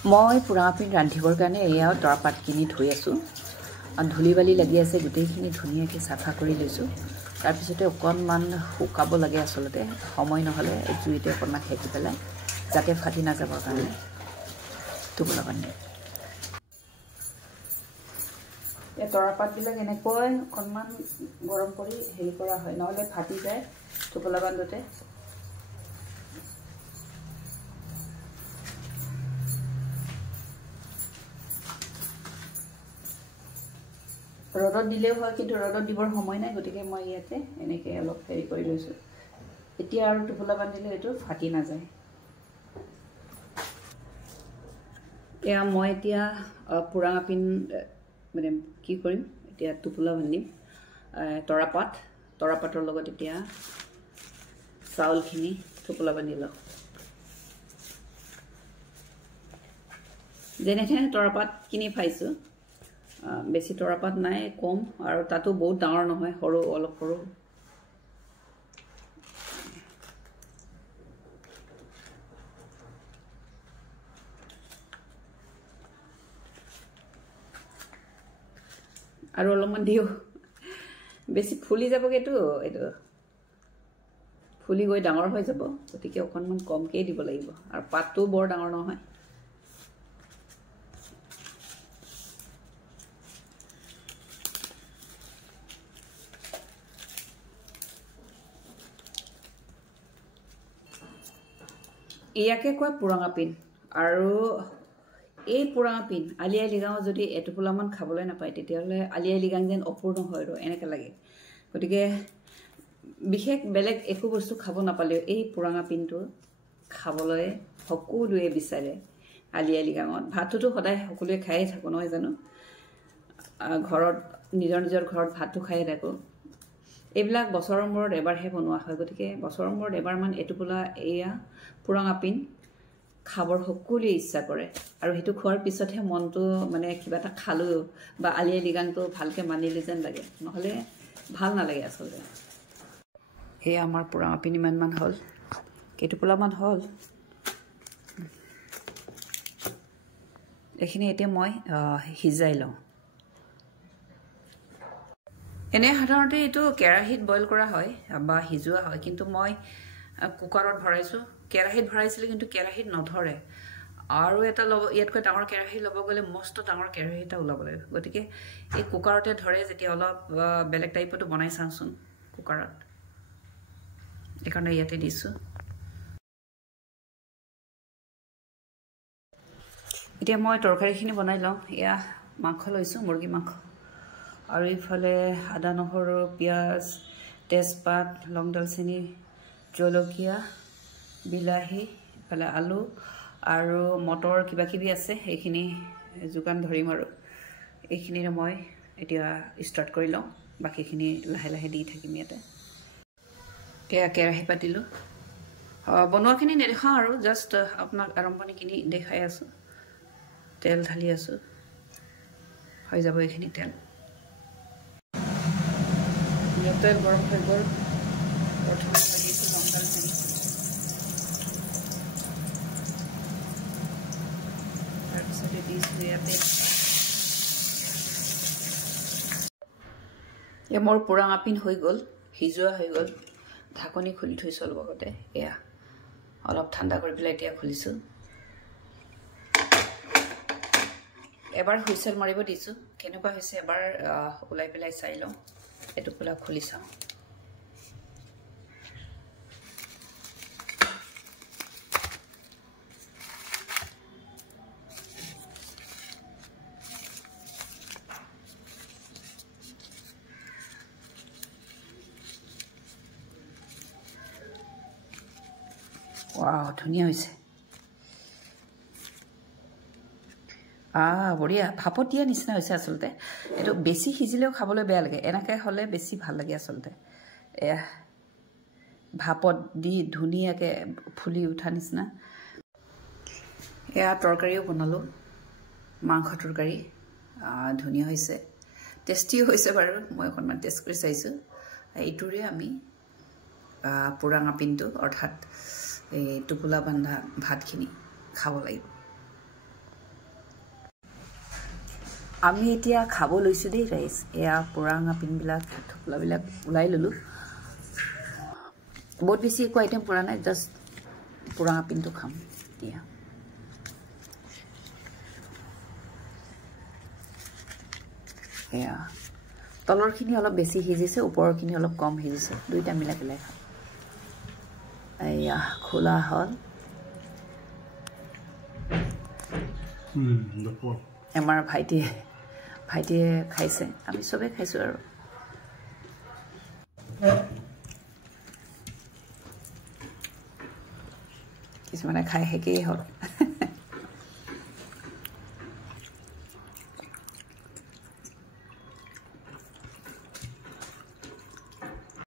মই পুৰাপিন ৰান্ধিবৰ কাৰণে এয়া তৰাপাত কিনি থৈ আছোঁ ধূলি বালি লাগি আছে গোটেইখিনি ধুনীয়াকৈ চাফা কৰি লৈছোঁ তাৰপিছতে অকণমান শুকাব লাগে আচলতে সময় নহ'লে জুইতে অকণমান সেকি পেলাই যাতে ফাটি নাযাবৰ কাৰণে টোপোলা বান্ধি এই তৰাপাতবিলাক এনেকৈ অকণমান গৰম কৰি হেৰি কৰা হয় নহ'লে ফাটি যায় টোপোলা বান্ধোতে ৰ'দত দিলেও হয় কিন্তু ৰ'দত দিবৰ সময় নাই গতিকে মই ইয়াতে এনেকৈ অলপ হেৰি কৰি লৈছোঁ এতিয়া আৰু টোপোলা বান্ধিলে এইটো ফাটি নাযায় এয়া মই এতিয়া পুৰাপিন মানে কি কৰিম এতিয়া টোপোলা বান্ধিম তৰাপাতৰ লগত এতিয়া চাউলখিনি টোপোলা বান্ধি লওঁ যেনে তৰাপাত কিনি পাইছোঁ বেছি তৰাপাত নাই কম আৰু তাতো বহুত ডাঙৰ নহয় সৰু অলপ সৰু আৰু অলপমান দিও বেছি ফুলি যাবগেতো এইটো ফুলি গৈ ডাঙৰ হৈ যাব গতিকে অকণমান কমকৈ দিব লাগিব আৰু পাতটো বৰ ডাঙৰ নহয় ইয়াকে কয় পুৰাপিন আৰু এই পুৰাপিন আলি আই লৃগাং যদি এটোপোলামান খাবলৈ নাপায় তেতিয়াহ'লে আলি আই লৃগাং যেন অপূৰ্ণ হয় আৰু এনেকৈ লাগে গতিকে বিশেষ বেলেগ একো বস্তু খাব নাপালেও এই পুৰাপিনটো খাবলৈ সকলোৱে বিচাৰে আলি আই লৃগাঙত ভাতটোতো সদায় সকলোৱে খায়ে থাকোঁ নহয় জানো ঘৰত নিজৰ ঘৰত ভাতটো খায়ে থাকোঁ এইবিলাক বছৰৰ মূৰত এবাৰহে বনোৱা হয় গতিকে বছৰৰ মূৰত এবাৰমান এটোপোলা এয়া পুৰাপিন খাবৰ সকলোৱে ইচ্ছা কৰে আৰু সেইটো খোৱাৰ পিছতহে মনটো মানে কিবা এটা খালোঁ বা আলি আই লৃগাংটো ভালকৈ মানিলে যেন লাগে নহ'লে ভাল নালাগে আচলতে এয়া আমাৰ পুৰাপিন ইমানমান হ'ল কেইটোপোলামান হ'ল এইখিনি এতিয়া মই সিজাই লওঁ এনে সাধাৰণতে এইটো কেৰাহীত বইল কৰা হয় বা সিজোৱা হয় কিন্তু মই কুকাৰত ভৰাইছোঁ কেৰাহীত ভৰাইছিলোঁ কিন্তু কেৰাহীত নধৰে আৰু এটা ল'ব ইয়াতকৈ ডাঙৰ কেৰাহী ল'ব গ'লে মস্ত ডাঙৰ কেৰাহী এটা ওলাব লাগে গতিকে এই কুকাৰতে ধৰে যেতিয়া অলপ বেলেগ টাইপতো বনাই চাওঁচোন কুকাৰত এইকাৰণে ইয়াতে দিছোঁ এতিয়া মই তৰকাৰীখিনি বনাই লওঁ এয়া মাংস লৈছোঁ মুৰ্গী মাংস আৰু ইফালে আদা নহৰু পিঁয়াজ তেজপাত লং দালচেনি জলকীয়া বিলাহী ইফালে আলু আৰু মটৰ কিবা কিবি আছে সেইখিনি যোগান ধৰিম আৰু এইখিনিৰে মই এতিয়া ষ্টাৰ্ট কৰি লওঁ বাকীখিনি লাহে লাহে দি থাকিম ইয়াতে এয়া কেৰাহী পাতিলোঁ বনোৱাখিনি নেদেখাওঁ আৰু জাষ্ট আপোনাক আৰম্ভণিখিনি দেখাই আছোঁ তেল ঢালি আছোঁ হৈ যাব এইখিনি তেল তেল গৰম হৈ গ'ল প্ৰথমে দিছোঁ লং দালচেনি তাৰপিছতে দিছোঁ ইয়াতে এয়া মোৰ পুৰাপিন হৈ গ'ল সিজোৱা হৈ গ'ল ঢাকনি খুলি থৈছোঁ অলপ আগতে এয়া অলপ ঠাণ্ডা কৰি পেলাই এতিয়া খুলিছোঁ এবাৰ হুইচেল মাৰিব দিছোঁ কেনেকুৱা হৈছে এবাৰ ওলাই পেলাই চাই লওঁ এটোপোলা খুলি চাওঁ ৱাও ধুনীয়া হৈছে বঢ়িয়া ভাপত দিয়া নিচিনা হৈছে আচলতে এইটো বেছি সিজিলেও খাবলৈ বেয়া লাগে এনেকৈ হ'লে বেছি ভাল লাগে আচলতে এয়া ভাপত দি ধুনীয়াকৈ ফুলি উঠা নিচিনা এয়া তৰকাৰীও বনালোঁ মাংস তৰকাৰী ধুনীয়া হৈছে টেষ্টিও হৈছে বাৰু মই অকণমান টেষ্ট কৰি চাইছোঁ এইটোৰে আমি পুৰাপিনটো অৰ্থাৎ এই টোপোলা বান্ধা ভাতখিনি খাব লাগিব আমি এতিয়া খাব লৈছো দেই ৰাইজ এয়া পুৰাঙা পিনবিলাক থপলাবিলাক ওলাই ললো বহুত বেছি একো আইটেম পৰা নাই জাষ্ট পুৰাঙা পিনটো খাম এতিয়া এয়া তলৰখিনি অলপ বেছি সিজিছে ওপৰৰখিনি অলপ কম সিজিছে দুইটা মিলাই পেলাই খাম এয়া খোলা হ'ল আমাৰ ভাইটিয়ে খাইছে আমি চবে খাইছো আৰু কিছুমানে খাই হেকেই হ'ল